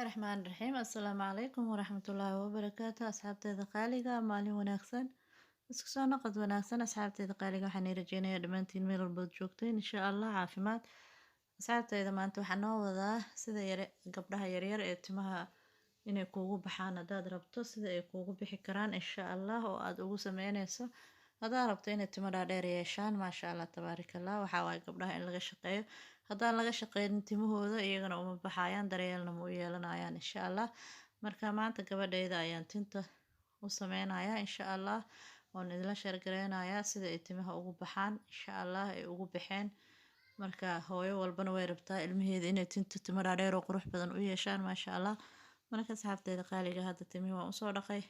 الرحمن الرحيم السلام عليكم ورحمة الله وبركاته أصحابتي qaaliga maalin wanaagsan isku soo noqod wanaagsan asxaabteyda qaaliga waxaan ii rajeynayaa dhammaantiin meel walbood joogteen insha allah caafimaad asxaabteyda maanta waxaan noo wadaa sida gabdhaha yaryar ee timaha inay kuugu baxaan haddaad rabto sida ay kuugu bixi karaan insha allah oo aad ugu sameyneyso haddaad rabto inay timo dhaadheer yeeshaan maasha allah tabaarakallah waxaa waaye gabdhaha in laga shaqeeyo haddaan laga shaqeynin timahooda iyagana uma baxayaan daryeelna ma u yeelanayaan insha allah marka maanta gabadheyda ayaan tinta u sameynayaa insha allah oon idinla sheergareynayaa sida ay timaha ugu baxaan insha allah ay ugu baxeen marka hooyo walbana way rabtaa ilmaheeda inay tinta timo dhaadheer oo qurux badan u yeeshaan maasha allah marka asxaabteyda qaaliga hadda timihii waan usoo dhaqay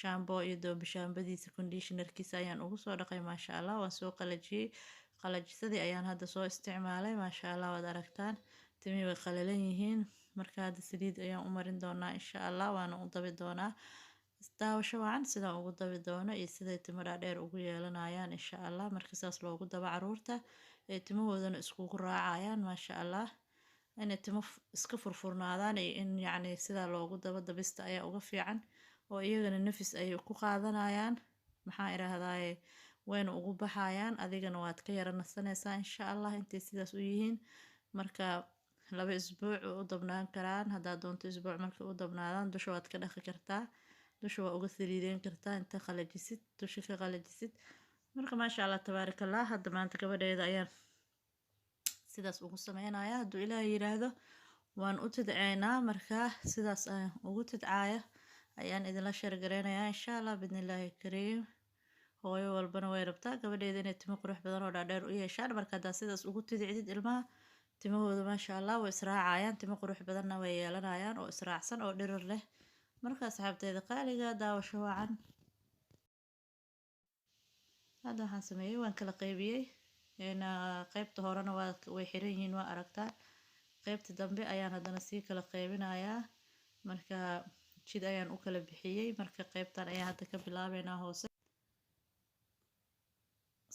shaambo iyo doobi shaambadiisa conditionerkiisa ayaan ugu soo dhaqay maasha allah waan soo qalajiyey qalajisadii ayaan hadda soo isticmaalay maasha allah waad aragtaan timihii way qalalan yihiin marka hadda saliid ayaan u marin doonaa insha allah waana u dabi doonaa daawasho wacan sidaan ugu dabi doono iyo siday timo dhaadheer ugu yeelanayaan insha allah marka saas loogu daba caruurta ee timahoodana iskugu raacayaan maasha allah inay timo iska furfurnaadaan iyo in yacni sidaa loogu daba dabista ayaa uga fiican oo iyagana nafis ayay ku qaadanayaan maxaa idhaahdaaye wayna ugu baxayaan adigana waad ka yara nasanaysaa insha allah intay sidaas u yihiin marka 2 isbuuc u dabnaan karaan haddaad doonto isbuuc markay u dabnaadaan dusha waad ka dhaqi kartaa dusha waa uga saliideyn kartaa inta qalajisid dusha ka qalajisid marka maasha allah tabaarakallah hadda maanta gabadheeda ayaan sidaas ugu sameynayaa hadduu ilaahay yiraahdo waan u tidceynaa marka sidaas aan ugu tidcaaya ayaan idinla sheergareynayaa insha allah bidnillaahi kariim hooyo walbana way rabtaa gabadheeda inay timo qurux badan oo dhaadheer u yeeshaan marka haddaad sidaas ugu tidicdid ilmaha timahooda maasha allah way israacayaan timo qurux badanna way yeelanayaan oo israacsan oo dhirir leh marka asxaabteyda qaaliga daawasho wacan hadda waxaan sameeyey waan kala qaybiyey qaybta horena way xiran yihiin waa aragtaa qaybta dambe ayaan haddana sii kala qaybinayaa marka jid ayaan u kala bixiyey marka qaybtan ayaan hadda ka bilaabeynaa hoose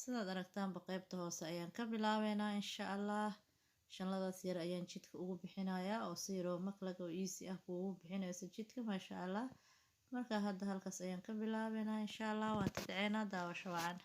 sidaad aragtaanba qaybta hoose ayaan ka bilaabeynaa insha allah shanladaas yar ayaan jidka ugu bixinayaa oo si yaroo maklag oo easy ah kuugu bixinayso jidka maasha allah marka hadda halkaas ayaan ka bilaabeynaa insha allah waan tidceynaa daawasho wacan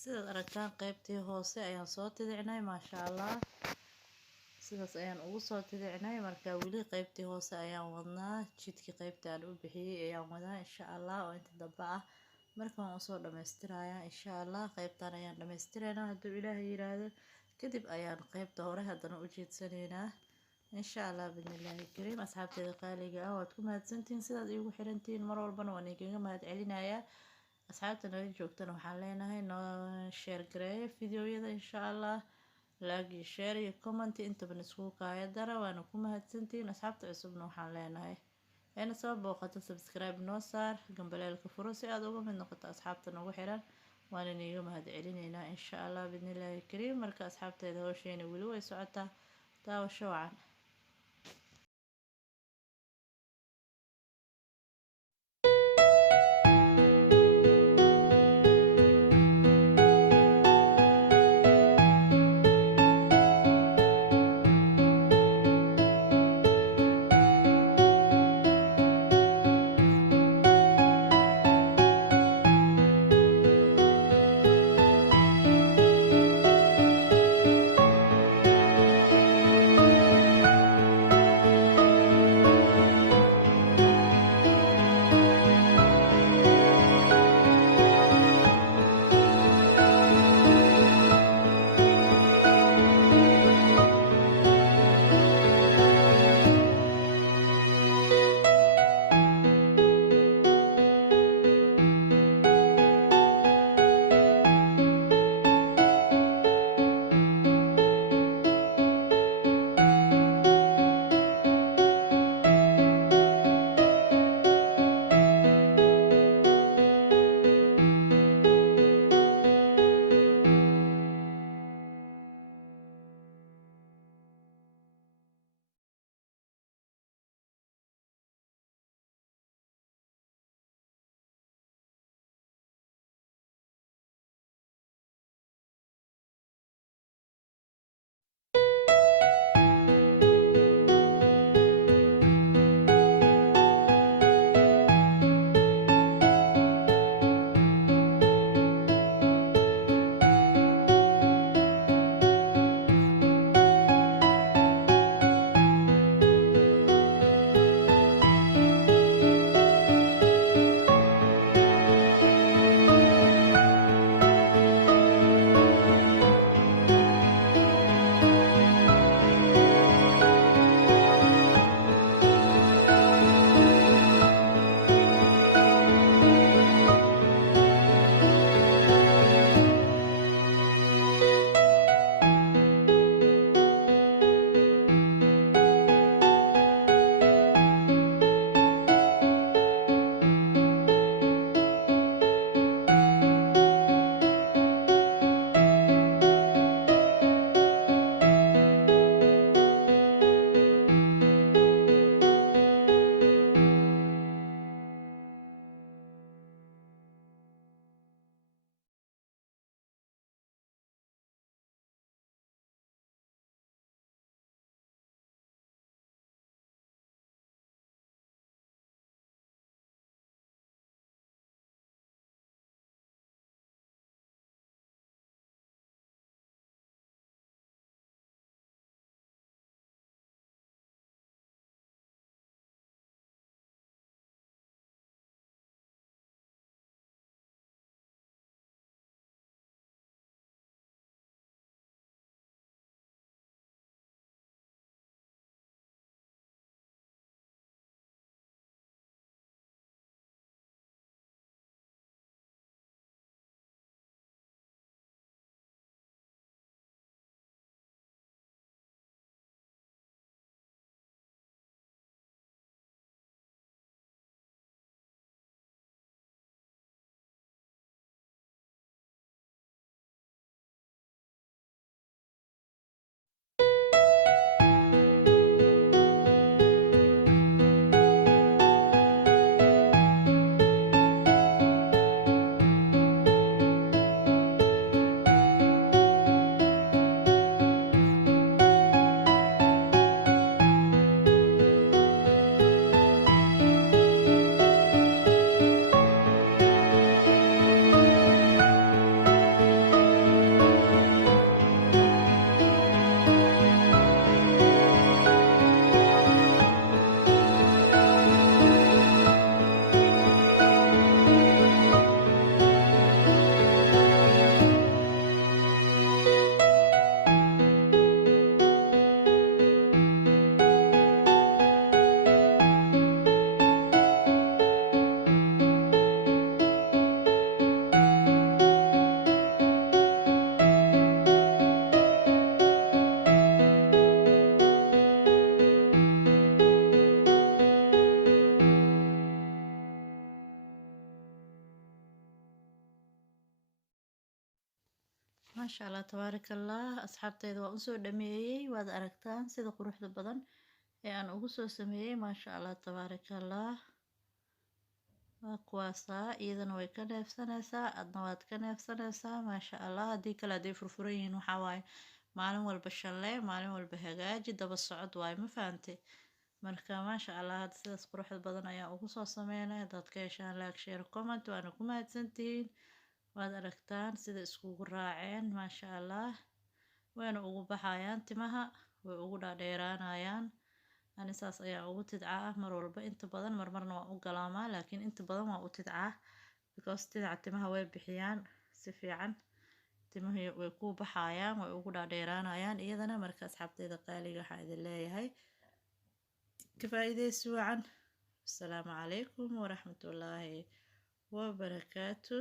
sidaad aragtaan qaybtii hoose ayaan soo tidicnay maasha allah sidaas ayaan ugu soo tidicnay marka weli qaybtii hoose ayaan wadnaa jidkii qaybta aan u bixiyey ayaan wadaa insha allah oo inta dambe ah marka waan usoo dhammaystirayaa insha allah qaybtan ayaan dhammaystiraynaa hadduu ilaahay yiraahdo kadib ayaan qaybta hore haddana u jeedsanaynaa insha allah bidnillaahi kariim asxaabteeda qaaliga ah waad ku mahadsantihiin sidaad iigu xirantihiin mar walbana waan idinkaga mahad celinayaa asxaabta nala joogtana waxaan leenahay noo sheer gareeya fideoyada insha allah like iyo share iyo comment intaba isku kaaya dara waana ku mahadsantihiin asxaabta cusubna waxaan leenahay ayna soo booqato subscribe noo saar gambaleelka furo si aad uga mid noqoto asxaabta nagu xiran waana iniga mahad celinaynaa insha allah bidnillaahi kariim marka asxaabteeda hawsheena weli way socotaa daawasho wacan maasha allah tabaaraka allah asxaabteyda waa usoo dhameeyey waad aragtaan sida quruxda badan ee aan ugu soo sameeyey maasha allah tabaaraka allah waa kuwaasaa iyadana way ka neefsanaysaa adna waad ka neefsanaysaa maasha allah haddii kale hadday furfuran yihiin waxaa waaye maalin walba shanlee maalin walba hagaaji daba socod waaye ma fahantay marka maasha allah hadda sidaas quruxda badan ayaan ugu soo sameynay haddaad ka heshaan like share comment waana ku mahadsantihiin waad aragtaan sida iskugu raaceen maasha allah wayna ugu baxayaan timaha way ugu dhaadheeraanayaan ani saas ayaan ugu tidcaa mar walba inta badan marmarna waan u galaamaa laakiin inta badan waan u tidcaa because tidca timaha way bixiyaan si fiican timahii way ku baxayaan way ugu dhaadheeraanayaan iyadana marka asxaabteyda qaaliga waxaan idin leeyahay ka faa'iidaysi wacan asalaamu calaykum waraxmatullaahi wabarakaatu